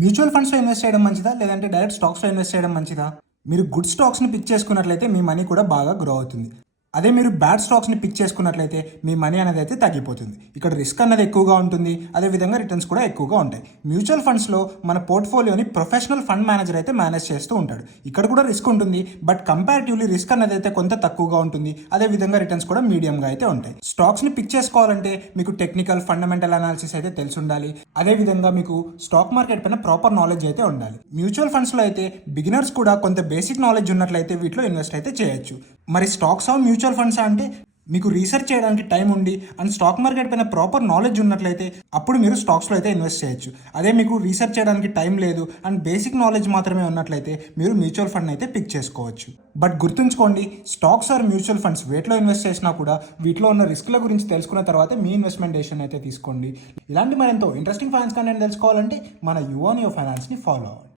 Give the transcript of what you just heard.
Mutual ఫండ్స్లో invest చేయడం మంచిదా, లేదంటే డైరెక్ట్ స్టాక్స్లో ఇన్వెస్ట్ చేయడం మంచిదా? మీరు గుడ్ స్టాక్స్ని పిక్ చేసుకున్నట్లయితే మీ మనీ కూడా బాగా గ్రో అవుతుంది. అదే మీరు బ్యాడ్ స్టాక్స్ని పిక్ చేసుకున్నట్లయితే మీ మనీ అనేది అయితే తగ్గిపోతుంది. ఇక్కడ రిస్క్ అన్నది ఎక్కువగా ఉంటుంది, అదేవిధంగా రిటర్న్స్ కూడా ఎక్కువగా ఉంటాయి. మ్యూచువల్ ఫండ్స్లో మన పోర్ట్ఫోలియోని ప్రొఫెషనల్ ఫండ్ మేనేజర్ అయితే మేనేజ్ చేస్తూ ఉంటాడు. ఇక్కడ కూడా రిస్క్ ఉంటుంది, బట్ కంపారిటివ్లీ రిస్క్ అన్నది అయితే కొంత తక్కువగా ఉంటుంది, అదేవిధంగా రిటర్న్స్ కూడా మీడియంగా అయితే ఉంటాయి. స్టాక్స్ని పిక్ చేసుకోవాలంటే మీకు టెక్నికల్ ఫండమెంటల్ అనాలిసిస్ అయితే తెలిసి ఉండాలి, అదేవిధంగా మీకు స్టాక్ మార్కెట్ పైన ప్రాపర్ నాలెడ్జ్ అయితే ఉండాలి. మ్యూచువల్ ఫండ్స్లో అయితే బిగినర్స్ కూడా కొంత బేసిక్ నాలెడ్జ్ ఉన్నట్లయితే వీటిలో ఇన్వెస్ట్ అయితే చేయొచ్చు. మరి స్టాక్స్ మ్యూచువల్ ఫండ్స్ అంటే మీకు రీసెర్చ్ చేయడానికి టైం ఉండి అండ్ స్టాక్ మార్కెట్ పైన ప్రాపర్ నాలెడ్జ్ ఉన్నట్లయితే అప్పుడు మీరు స్టాక్స్లో అయితే ఇన్వెస్ట్ చేయొచ్చు. అదే మీకు రీసెర్చ్ చేయడానికి టైం లేదు అండ్ బేసిక్ నాలెడ్జ్ మాత్రమే ఉన్నట్లయితే మీరు మ్యూచువల్ ఫండ్ అయితే పిక్ చేసుకోవచ్చు. బట్ గుర్తుంచుకోండి, స్టాక్స్ ఆర్ మ్యూచువల్ ఫండ్స్ వేటిలో ఇన్వెస్ట్ చేసినా కూడా వీటిలో ఉన్న రిస్క్ల గురించి తెలుసుకున్న తర్వాత మీ ఇన్వెస్ట్మెంట్ డెసిషన్ అయితే తీసుకోండి. ఇలాంటి మరెంతో ఇంట్రెస్టింగ్ ఫైనాన్స్ కంటెంట్ తెలుసుకోవాలంటే మన యువర్ ఫైనాన్స్ని ఫాలో అవ్వండి.